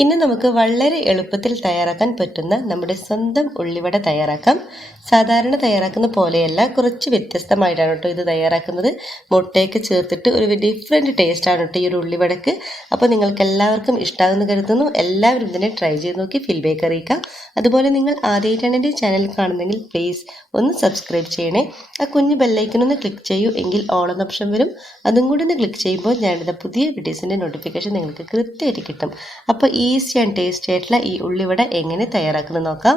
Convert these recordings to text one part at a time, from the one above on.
ഇന്ന് നമുക്ക് വളരെ എളുപ്പത്തിൽ തയ്യാറാക്കാൻ പറ്റുന്ന നമ്മുടെ സ്വന്തം ഉള്ളിവട തയ്യാറാക്കാം. സാധാരണ തയ്യാറാക്കുന്ന പോലെയല്ല, കുറച്ച് വ്യത്യസ്തമായിട്ടാണ് കേട്ടോ ഇത് തയ്യാറാക്കുന്നത്. മുട്ടയൊക്കെ ചേർത്തിട്ട് ഒരു ഡിഫറെൻറ്റ് ടേസ്റ്റാണ് കേട്ടോ ഈ ഒരു ഉള്ളിവടക്ക്. അപ്പോൾ നിങ്ങൾക്ക് എല്ലാവർക്കും ഇഷ്ടമാകുമെന്ന് കരുതുന്നു. എല്ലാവരും ഇതിനെ ട്രൈ ചെയ്ത് നോക്കി ഫീഡ്ബാക്ക് അറിയിക്കാം. അതുപോലെ നിങ്ങൾ ആദ്യമായിട്ടാണ് എൻ്റെ ചാനൽ കാണുന്നതെങ്കിൽ പ്ലീസ് ഒന്ന് സബ്സ്ക്രൈബ് ചെയ്യണേ. ആ കുഞ്ഞ് ബെല്ലൈക്കനൊന്ന് ക്ലിക്ക് ചെയ്യൂ, എങ്കിൽ ഓൾ എന്ന ഓപ്ഷൻ വരും. അതും കൂടി ഒന്ന് ക്ലിക്ക് ചെയ്യുമ്പോൾ ഞാനിടുന്ന പുതിയ വീഡിയോസിൻ്റെ നോട്ടിഫിക്കേഷൻ നിങ്ങൾക്ക് കൃത്യമായിട്ട് കിട്ടും. അപ്പോൾ ഈസി ആൻഡ് ടേസ്റ്റി ആയിട്ടുള്ള ഈ ഉള്ളിവട എങ്ങനെ തയ്യാറാക്കുന്നത് നോക്കാം.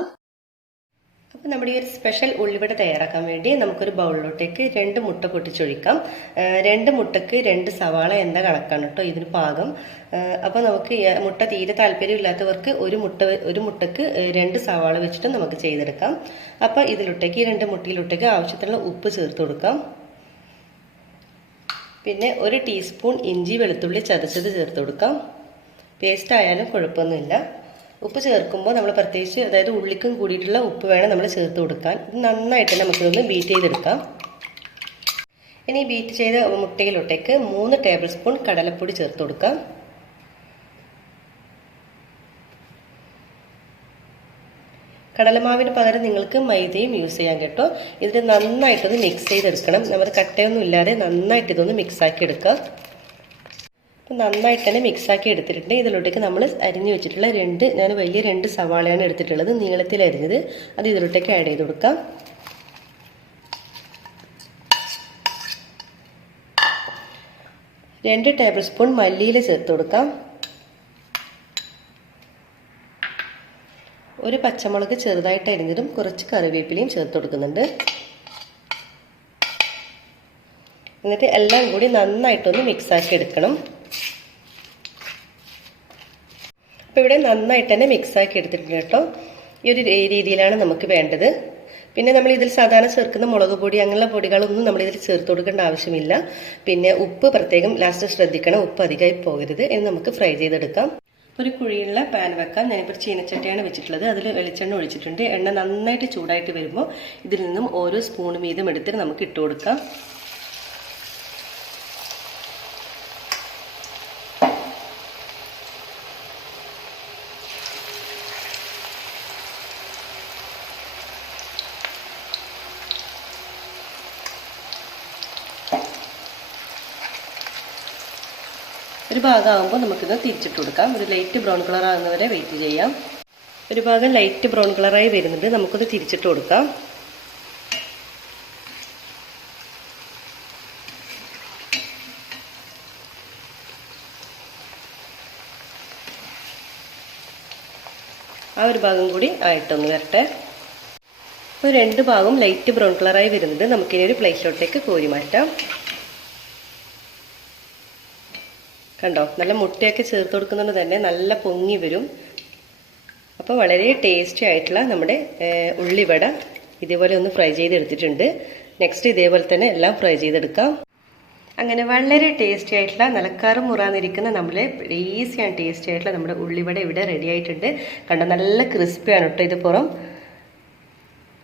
അപ്പോൾ നമ്മുടെ ഈ ഒരു സ്പെഷ്യൽ ഉള്ളിവട തയ്യാറാക്കാൻ വേണ്ടി നമുക്കൊരു ബൗളിലോട്ടേക്ക് 2 മുട്ട പൊട്ടിച്ചൊഴിക്കാം. 2 മുട്ടക്ക് 2 സവാള എന്താ കണക്കാണ് കേട്ടോ ഇതിന് പാകം. അപ്പോൾ നമുക്ക് മുട്ട തീരെ താല്പര്യമില്ലാത്തവർക്ക് ഒരു മുട്ടക്ക് 2 സവാള വെച്ചിട്ട് നമുക്ക് ചെയ്തെടുക്കാം. അപ്പോൾ ഇതിലോട്ടേക്ക് 2 മുട്ടയിലോട്ടേക്ക് ആവശ്യത്തിനുള്ള ഉപ്പ് ചേർത്ത് കൊടുക്കാം. പിന്നെ 1 ടീസ്പൂൺ ഇഞ്ചി വെളുത്തുള്ളി ചതച്ചത് ചേർത്ത് കൊടുക്കാം. പേസ്റ്റ് ആയാലും കുഴപ്പമൊന്നുമില്ല. ഉപ്പ് ചേർക്കുമ്പോൾ നമ്മൾ പ്രത്യേകിച്ച്, അതായത് ഉള്ളിക്കും കൂടിയിട്ടുള്ള ഉപ്പ് വേണം നമ്മൾ ചേർത്ത് കൊടുക്കാൻ. ഇത് നന്നായിട്ട് നമുക്കിതൊന്ന് ബീറ്റ് ചെയ്തെടുക്കാം. ഇനി ബീറ്റ് ചെയ്ത മുട്ടയിലോട്ടേക്ക് 3 ടേബിൾ സ്പൂൺ കടലപ്പൊടി ചേർത്ത് കൊടുക്കാം. കടലമാവിന് പകരം നിങ്ങൾക്ക് മൈദയും യൂസ് ചെയ്യാൻ കേട്ടോ. ഇത് നന്നായിട്ടൊന്ന് മിക്സ് ചെയ്തെടുക്കണം. നമ്മൾ കട്ടയൊന്നും ഇല്ലാതെ നന്നായിട്ട് ഇതൊന്ന് മിക്സാക്കി എടുക്കാം. നന്നായിട്ട് തന്നെ മിക്സാക്കി എടുത്തിട്ടുണ്ട്. ഇതിലോട്ടേക്ക് നമ്മൾ അരിഞ്ഞു വെച്ചിട്ടുള്ള ഞാൻ വലിയ 2 സവാളയാണ് എടുത്തിട്ടുള്ളത്, നീളത്തിൽ അരിഞ്ഞത്. അത് ഇതിലോട്ടേക്ക് ആഡ് ചെയ്ത് കൊടുക്കാം. രണ്ട് ടേബിൾ സ്പൂൺ മല്ലിയില ചേർത്ത് കൊടുക്കാം. 1 പച്ചമുളക് ചെറുതായിട്ട് അരിഞ്ഞതും കുറച്ച് കറിവേപ്പിലയും ചേർത്ത് കൊടുക്കുന്നുണ്ട്. എന്നിട്ട് എല്ലാം കൂടി നന്നായിട്ടൊന്ന് മിക്സാക്കി എടുക്കണം. അപ്പോൾ ഇവിടെ നന്നായിട്ട് തന്നെ മിക്സാക്കി എടുത്തിട്ടുണ്ട് കേട്ടോ. ഈ ഒരു രീതിയിലാണ് നമുക്ക് വേണ്ടത്. പിന്നെ നമ്മൾ ഇതിൽ സാധാരണ ചേർക്കുന്ന മുളക് പൊടി അങ്ങനെയുള്ള പൊടികളൊന്നും നമ്മളിതിൽ ചേർത്ത് കൊടുക്കേണ്ട ആവശ്യമില്ല. പിന്നെ ഉപ്പ് പ്രത്യേകം ലാസ്റ്റ് ശ്രദ്ധിക്കണം, ഉപ്പ് അധികമായി പോകരുത്. എന്ന് നമുക്ക് ഫ്രൈ ചെയ്തെടുക്കാം. ഒരു കുഴിയുള്ള പാൻ വെക്കാം. ഞാനിപ്പോൾ ചീനച്ചട്ടിയാണ് വെച്ചിട്ടുള്ളത്. അതിൽ വെളിച്ചെണ്ണ ഒഴിച്ചിട്ടുണ്ട്. എണ്ണ നന്നായിട്ട് ചൂടായിട്ട് വരുമ്പോൾ ഇതിൽ നിന്നും ഓരോ സ്പൂൺ വീതം എടുത്തിട്ട് നമുക്ക് ഇട്ട് കൊടുക്കാം. ഒരു ഭാഗമാകുമ്പോൾ നമുക്കിത് തിരിച്ചിട്ട് കൊടുക്കാം. ഒരു ലൈറ്റ് ബ്രൗൺ കളർ ആകുന്നവരെ വെയിറ്റ് ചെയ്യാം. ഒരു ഭാഗം ലൈറ്റ് ബ്രൗൺ കളറായി വരുന്നുണ്ട്, നമുക്കത് തിരിച്ചിട്ട് കൊടുക്കാം. ആ ഒരു ഭാഗം കൂടി ആയിട്ടൊന്ന് വരട്ടെ. അപ്പോൾ 2 ഭാഗവും ലൈറ്റ് ബ്രൗൺ കളറായി വരുന്നുണ്ട്. നമുക്കിനി ഒരു പ്ലേറ്റിലോട്ടേക്ക് കോരി മാറ്റാം. കണ്ടോ, നല്ല മുട്ടയൊക്കെ ചേർത്ത് കൊടുക്കുന്നത് തന്നെ നല്ല പൊങ്ങി വരും. അപ്പോൾ വളരെ ടേസ്റ്റി ആയിട്ടുള്ള നമ്മുടെ ഉള്ളിവട ഇതേപോലെ ഒന്ന് ഫ്രൈ ചെയ്തെടുത്തിട്ടുണ്ട്. നെക്സ്റ്റ് ഇതേപോലെ തന്നെ എല്ലാം ഫ്രൈ ചെയ്തെടുക്കാം. അങ്ങനെ വളരെ ടേസ്റ്റി ആയിട്ടുള്ള നിലക്കാറും മുറാന്നിരിക്കുന്ന നമ്മുടെ ഈസി ആൻഡ് ടേസ്റ്റി ആയിട്ടുള്ള നമ്മുടെ ഉള്ളിവട ഇവിടെ റെഡി ആയിട്ടുണ്ട്. കണ്ടോ, നല്ല ക്രിസ്പിയാണ് കേട്ടോ ഇത് പുറം.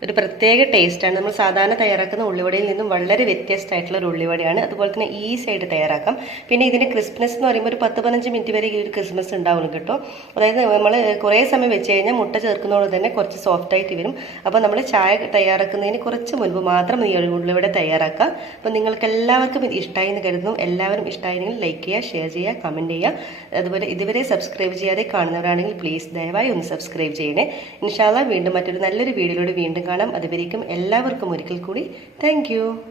ഒരു പ്രത്യേക ടേസ്റ്റാണ്. നമ്മൾ സാധാരണ തയ്യാറാക്കുന്ന ഉള്ളിവടയിൽ നിന്നും വളരെ വ്യത്യസ്തമായിട്ടുള്ള ഒരു ഉള്ളിവടയാണ്. അതുപോലെ തന്നെ ഈസി ആയിട്ട് തയ്യാറാക്കാം. പിന്നെ ഇതിൻ്റെ ക്രിസ്പ്നെസ് എന്ന് പറയുമ്പോൾ ഒരു 10-15 മിനിറ്റ് വരെ ഈ ഒരു ക്രിസ്മസ് ഉണ്ടാവും കേട്ടോ. അതായത് നമ്മൾ കുറേ സമയം വെച്ച് കഴിഞ്ഞാൽ മുട്ട ചേർക്കുന്നതോടെ തന്നെ കുറച്ച് സോഫ്റ്റ് ആയിട്ട് വരും. അപ്പോൾ നമ്മൾ ചായ തയ്യാറാക്കുന്നതിന് കുറച്ച് മുൻപ് മാത്രം ഈ ഉള്ളിവട തയ്യാറാക്കാം. അപ്പോൾ നിങ്ങൾക്ക് എല്ലാവർക്കും ഇത് ഇഷ്ടമായി എന്ന് കരുതുന്നു. എല്ലാവരും ഇഷ്ടമായെങ്കിൽ ലൈക്ക് ചെയ്യുക, ഷെയർ ചെയ്യുക, കമൻറ്റ് ചെയ്യുക. അതുപോലെ ഇതുവരെ സബ്സ്ക്രൈബ് ചെയ്യാതെ കാണുന്നവരാണെങ്കിൽ പ്ലീസ് ദയവായി ഒന്ന് സബ്സ്ക്രൈബ് ചെയ്യണേ. ഇൻഷാ അല്ലാഹ് വീണ്ടും മറ്റൊരു നല്ലൊരു വീഡിയോയിലൂടെ വീണ്ടും കാണാം. അതുവരേക്കും എല്ലാവർക്കും ഒരിക്കൽ കൂടി താങ്ക് യു.